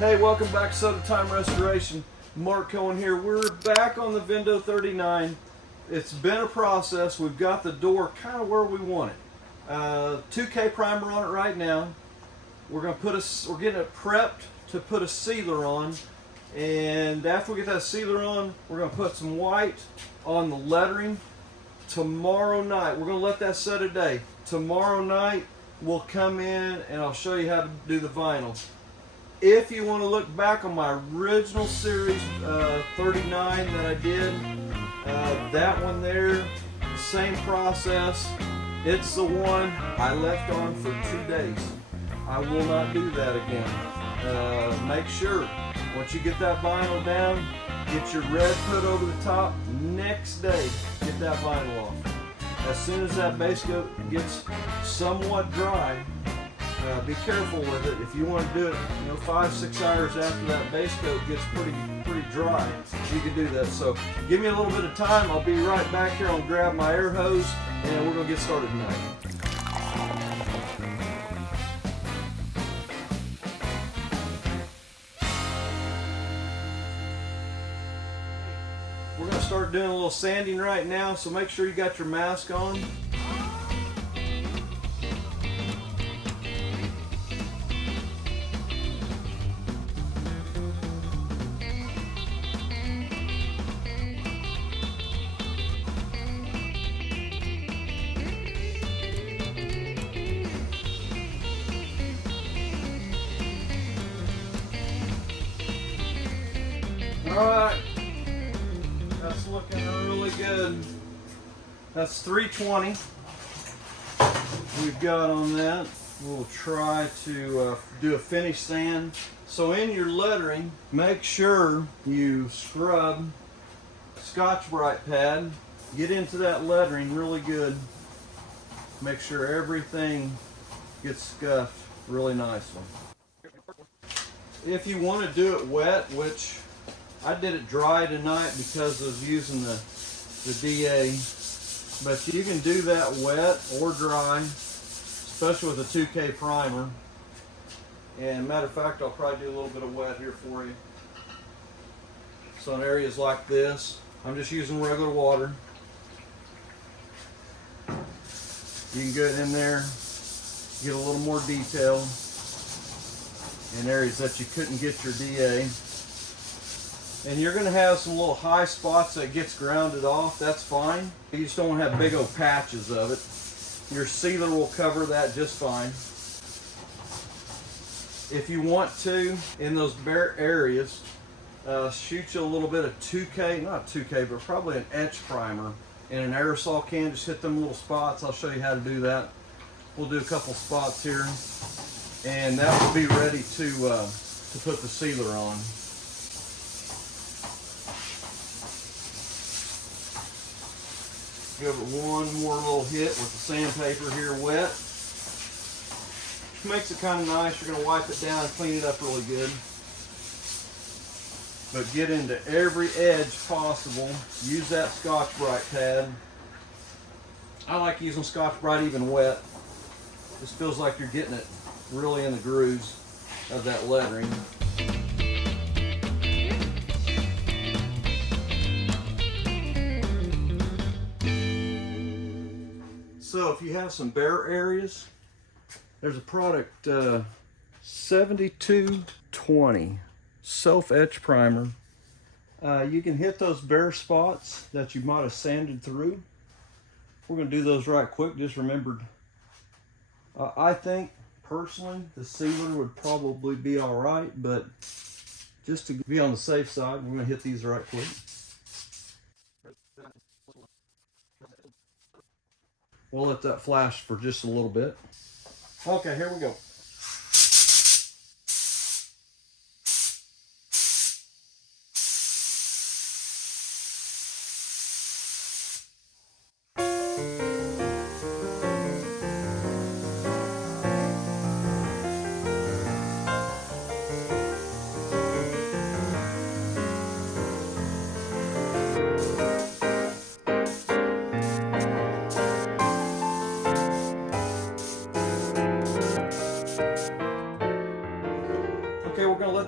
Hey, welcome back to Sodatime Restoration. Mark Cohen here. We're back on the Vendo 39. It's been a process. We've got the door kind of where we want it. 2K primer on it right now. We're getting it prepped to put a sealer on. And after we get that sealer on, we're going to put some white on the lettering. Tomorrow night, we're going to let that set a day. Tomorrow night, we'll come in and I'll show you how to do the vinyl. If you want to look back on my original series 39 that I did, that one there, same process. It's the one I left on for 2 days. I will not do that again. Make sure, once you get that vinyl down, get your red put over the top. Next day, get that vinyl off. As soon as that base coat gets somewhat dry, be careful with it. If you want to do it, 5-6 hours after that base coat gets pretty dry, you can do that. So give me a little bit of time. I'll be right back here. I'll grab my air hose and we're going to get started tonight. We're going to start doing a little sanding right now, so make sure you got your mask on. Alright, that's looking really good. That's 320 we've got on that. We'll try to do a finish sand. So in your lettering, make sure you scrub Scotch-Brite pad. Get into that lettering really good. Make sure everything gets scuffed really nicely. If you want to do it wet, which I did it dry tonight because of using the DA, but you can do that wet or dry, especially with a 2K primer. And matter of fact, I'll probably do a little bit of wet here for you. So in areas like this, I'm just using regular water. You can get in there, get a little more detail in areas that you couldn't get your DA. And you're going to have some little high spots that gets grounded off. That's fine. You just don't want to have big old patches of it. Your sealer will cover that just fine. If you want to, in those bare areas, shoot you a little bit of 2K, not 2K, but probably an etch primer in an aerosol can. Just hit them little spots. I'll show you how to do that. We'll do a couple spots here, and that will be ready to put the sealer on. Give it one more little hit with the sandpaper here wet. Which makes it kind of nice. You're going to wipe it down and clean it up really good. But get into every edge possible. Use that Scotch-Brite pad. I like using Scotch-Brite even wet. This feels like you're getting it really in the grooves of that lettering. So if you have some bare areas, there's a product 7220 self-etch primer. You can hit those bare spots that you might have sanded through. We're going to do those right quick. Just remembered, I think personally the sealer would probably be all right, but just to be on the safe side, we're going to hit these right quick. We'll let that flash for just a little bit. Okay, here we go.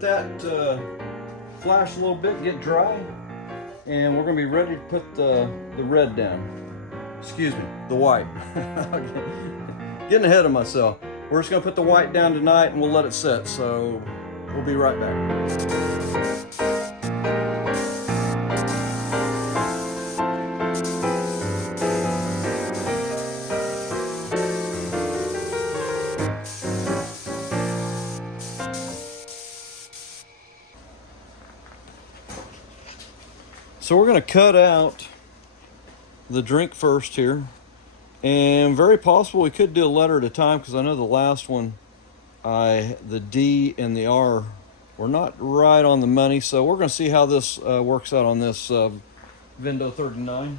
let that flash a little bit, get dry, and we're gonna be ready to put the red down. Excuse me, the white. Getting ahead of myself. We're just gonna put the white down tonight and we'll let it set, so we'll be right back. So we're gonna cut out the drink first here, and very possible we could do a letter at a time, because I know the last one, the D and the R were not right on the money. So we're gonna see how this works out on this Vendo 39.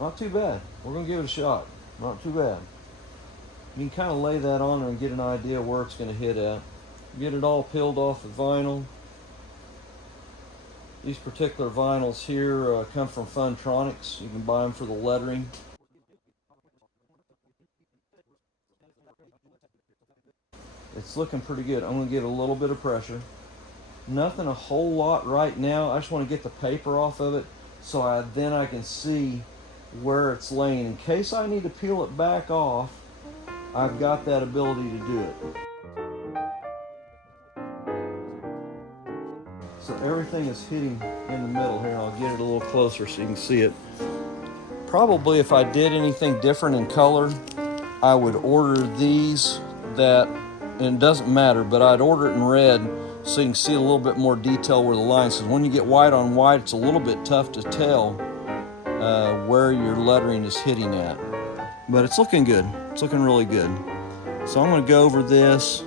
Not too bad. We're gonna give it a shot. Not too bad. You can kind of lay that on there and get an idea where it's gonna hit at. Get it all peeled off the vinyl. These particular vinyls here come from Funtronics. You can buy them for the lettering. It's looking pretty good. I'm going to get a little bit of pressure. Nothing a whole lot right now. I just want to get the paper off of it so then I can see where it's laying. In case I need to peel it back off, I've got that ability to do it. So everything is hitting in the middle here. I'll get it a little closer so you can see it. Probably if I did anything different in color, I would order these and it doesn't matter, but I'd order it in red so you can see a little bit more detail where the lines. Because when you get white on white, it's a little bit tough to tell where your lettering is hitting at. But it's looking good. It's looking really good. So I'm going to go over this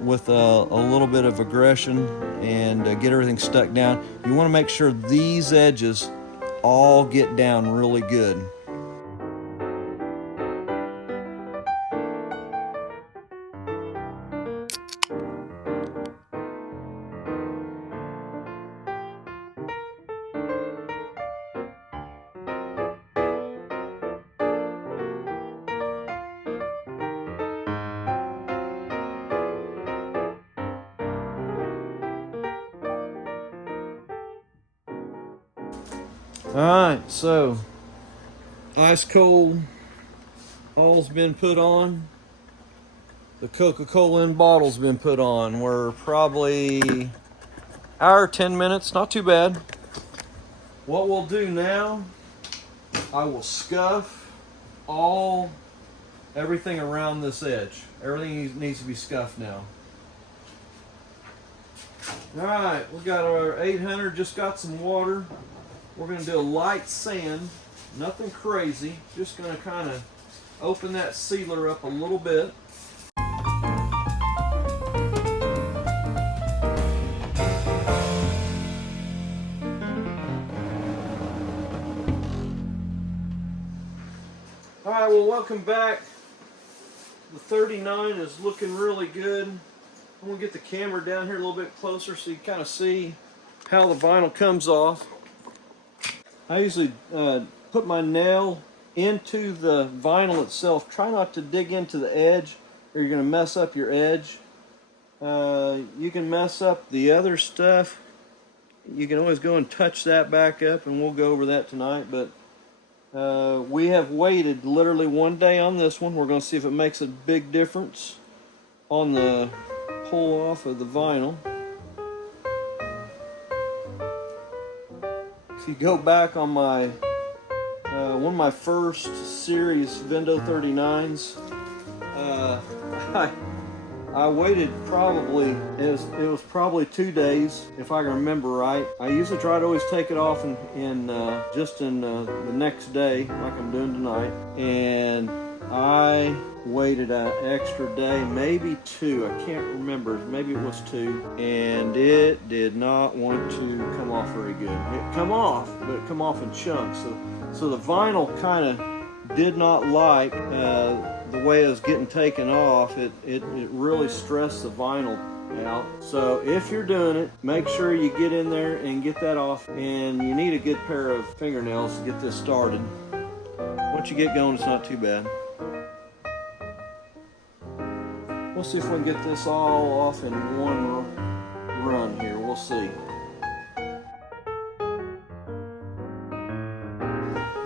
with a little bit of aggression and get everything stuck down. You want to make sure these edges all get down really good. Alright, so ice cold, all's been put on. The Coca-Cola in bottle's been put on. We're probably hour, 10 minutes, not too bad. What we'll do now, I will scuff everything around this edge. Everything needs to be scuffed now. Alright, we got our 800, just got some water. We're going to do a light sand, nothing crazy, just going to kind of open that sealer up a little bit. Alright, well, welcome back. The 39 is looking really good. I'm going to get the camera down here a little bit closer so you kind of see how the vinyl comes off. I usually put my nail into the vinyl itself. Try not to dig into the edge or you're going to mess up your edge. You can mess up the other stuff. You can always go and touch that back up, and we'll go over that tonight. But we have waited literally one day on this one. We're going to see if it makes a big difference on the pull off of the vinyl. If you go back on my one of my first series Vendo 39s, I waited probably, it was probably 2 days, if I can remember right. I usually try to always take it off just in the next day, like I'm doing tonight. And I waited an extra day, maybe 2, I can't remember, maybe it was 2, and it did not want to come off very good. It come off, but it come off in chunks. So the vinyl kind of did not like the way it was getting taken off. It really stressed the vinyl out. So if you're doing it, make sure you get in there and get that off, and you need a good pair of fingernails to get this started. Once you get going, it's not too bad. We'll see if we can get this all off in one run here. We'll see.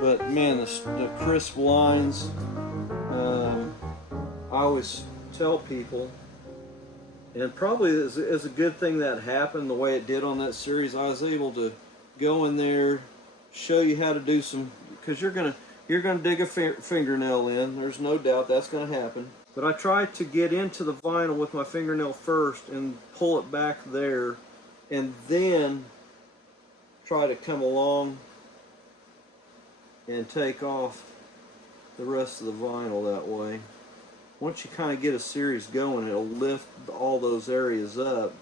But man, the crisp lines, I always tell people, and probably is a good thing that happened the way it did on that series. I was able to go in there, show you how to do some, because you're gonna dig a fingernail in. There's no doubt that's gonna happen. But I tried to get into the vinyl with my fingernail first and pull it back there, and then try to come along and take off the rest of the vinyl that way. Once you kind of get a series going, it'll lift all those areas up,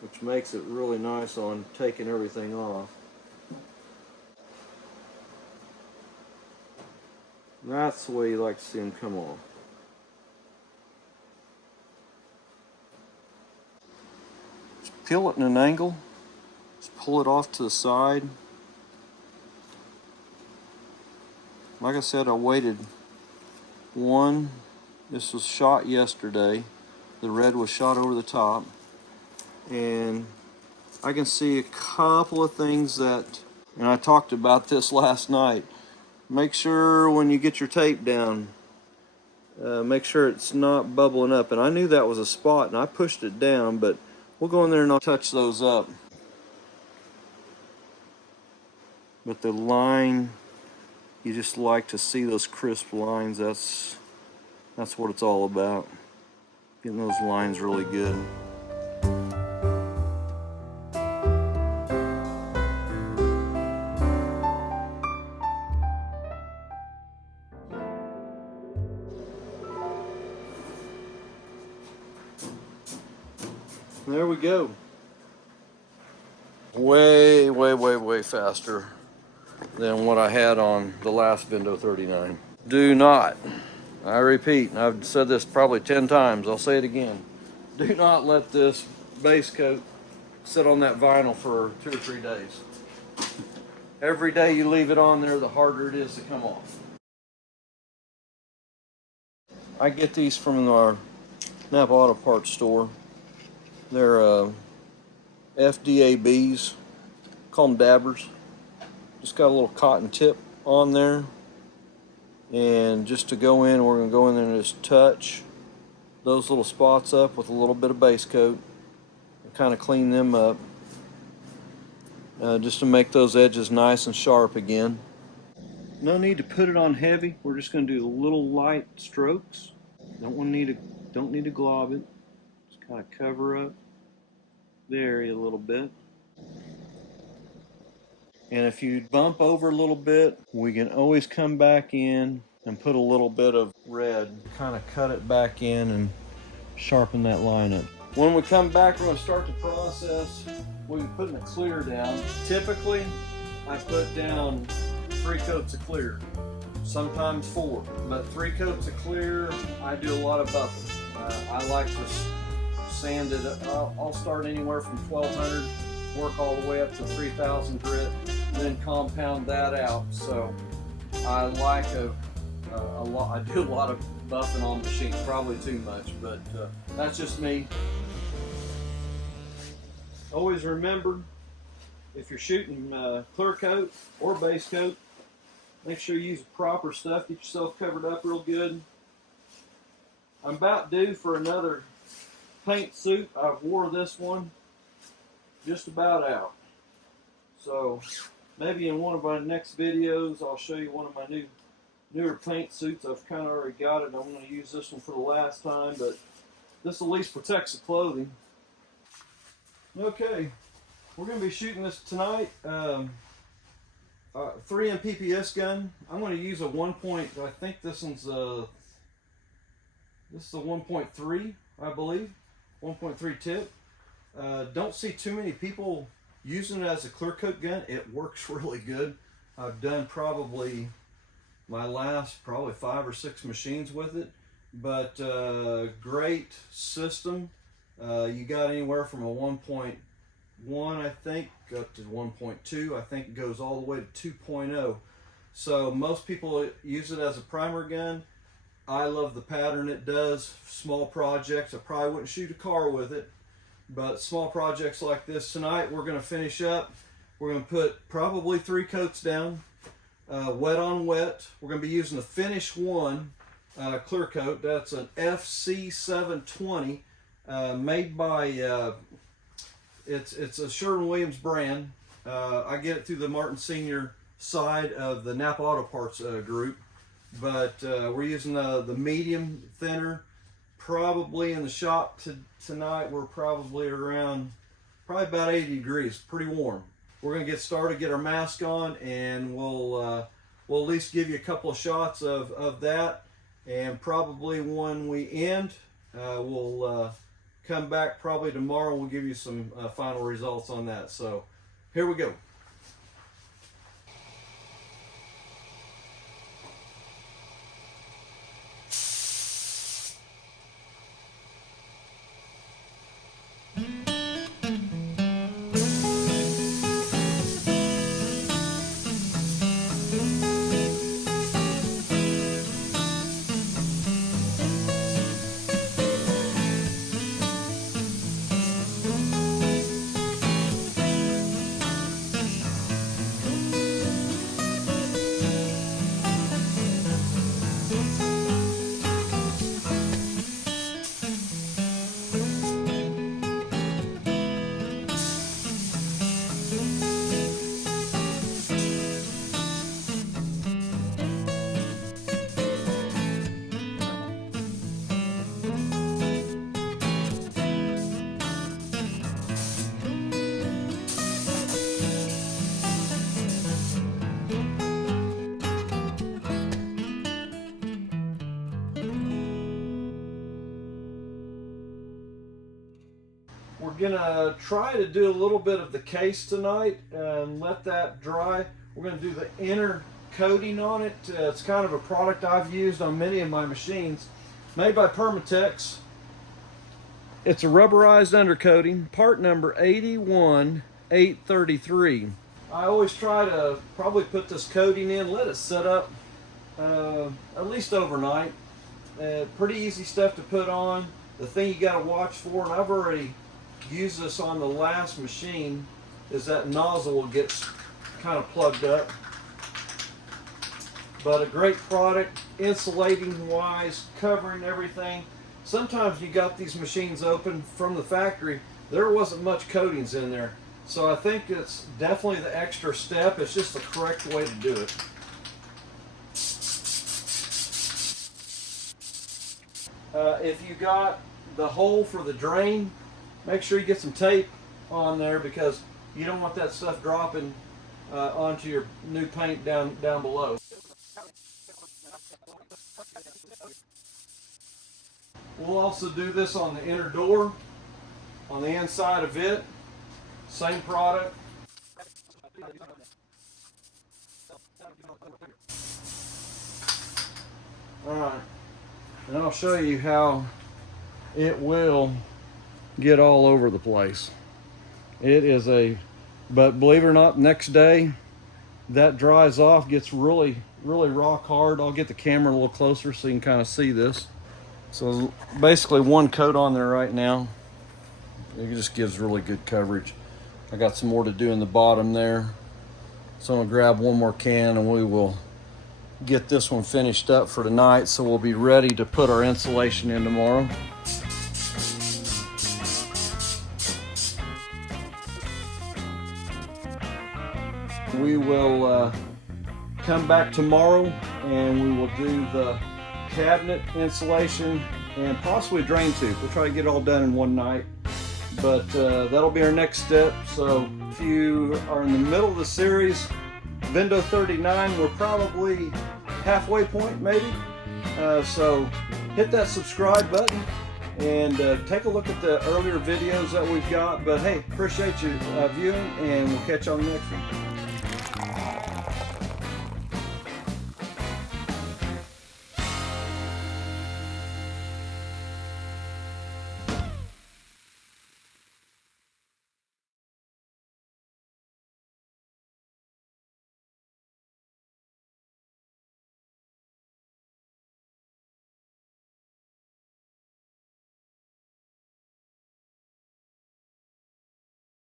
which makes it really nice on taking everything off. That's the way you like to see them come off. Just peel it in an angle, just pull it off to the side. Like I said, I waited one. This was shot yesterday. The red was shot over the top. And I can see a couple of things that, and I talked about this last night. Make sure when you get your tape down, make sure it's not bubbling up. And I knew that was a spot and I pushed it down, but we'll go in there and I'll touch those up. But the line, you just like to see those crisp lines. That's what it's all about. Getting those lines really good. There we go. Way faster than what I had on the last Vendo 39. Do not, I repeat, and I've said this probably 10 times, I'll say it again. Do not let this base coat sit on that vinyl for 2 or 3 days. Every day you leave it on there, the harder it is to come off. I get these from our Napa Auto Parts store. They're FDABs, call them dabbers. Just got a little cotton tip on there. And just to go in, we're going to go in there and just touch those little spots up with a little bit of base coat and kind of clean them up. Just to make those edges nice and sharp again. No need to put it on heavy. We're just going to do little light strokes. Don't need to glob it. Just kind of cover up the area a little bit. And if you bump over a little bit, we can always come back in and put a little bit of red, kind of cut it back in and sharpen that line up. When we come back, we're going to start the process. We'll be putting the clear down. Typically, I put down 3 coats of clear, sometimes 4, but 3 coats of clear, I do a lot of buffing. I like to sand it up. I'll start anywhere from 1200, work all the way up to 3000 grit, then compound that out. So I like a lot. I do a lot of buffing on machine, probably too much, but that's just me. Always remember, if you're shooting clear coat or base coat, make sure you use the proper stuff. Get yourself covered up real good. I'm about due for another paint suit. I've wore this one just about out. So maybe in one of my next videos, I'll show you one of my newer paint suits. I've kind of already got it. I'm going to use this one for the last time, but this at least protects the clothing. Okay, we're going to be shooting this tonight. 3M PPS gun. I'm going to use a 1. I think this one's a 1.3, I believe, 1.3 tip. Don't see too many people using it as a clear coat gun. It works really good. I've done probably my last 5 or 6 machines with it, but great system. You got anywhere from a 1.1, I think, up to 1.2. I think it goes all the way to 2.0. So most people use it as a primer gun. I love the pattern it does. Small projects, I probably wouldn't shoot a car with it, but small projects like this tonight, we're going to finish up. We're going to put probably 3 coats down, wet on wet. We're going to be using the Finish 1 clear coat. That's an FC720 made by, it's a Sherwin-Williams brand. I get it through the Martin Sr. side of the Napa Auto Parts group, but we're using the medium thinner. Probably in the shop tonight, we're probably around, about 80 degrees, pretty warm. We're going to get started, get our mask on, and we'll at least give you a couple of shots of that. And probably when we end, we'll come back probably tomorrow. We'll give you some final results on that. So here we go. We're gonna try to do a little bit of the case tonight and let that dry. We're gonna do the inner coating on it. It's kind of a product I've used on many of my machines, made by Permatex. It's a rubberized undercoating, part number 81833. I always try to probably put this coating in, let it set up at least overnight. Pretty easy stuff to put on. The thing you got to watch for, and I've already used this on the last machine, is that nozzle gets kind of plugged up. But a great product, insulating wise, covering everything. Sometimes you got these machines open from the factory, there wasn't much coatings in there. So I think it's definitely the extra step. It's just the correct way to do it. If you got the hole for the drain, make sure you get some tape on there, because you don't want that stuff dropping onto your new paint down below. We'll also do this on the inner door, on the inside of it. Same product. Alright, and I'll show you how it will get all over the place. It is but believe it or not, next day that dries off, gets really rock hard. I'll get the camera a little closer so you can kind of see this. So basically one coat on there right now. It just gives really good coverage. I got some more to do in the bottom there. So I'm gonna grab one more can and we will get this one finished up for tonight, so we'll be ready to put our insulation in tomorrow. We will come back tomorrow and we will do the cabinet insulation and possibly drain tube. We'll try to get it all done in one night, but that'll be our next step. So if you are in the middle of the series, Vendo 39, we're probably halfway point maybe. So hit that subscribe button and take a look at the earlier videos that we've got. But hey, appreciate you viewing, and we'll catch you on the next one.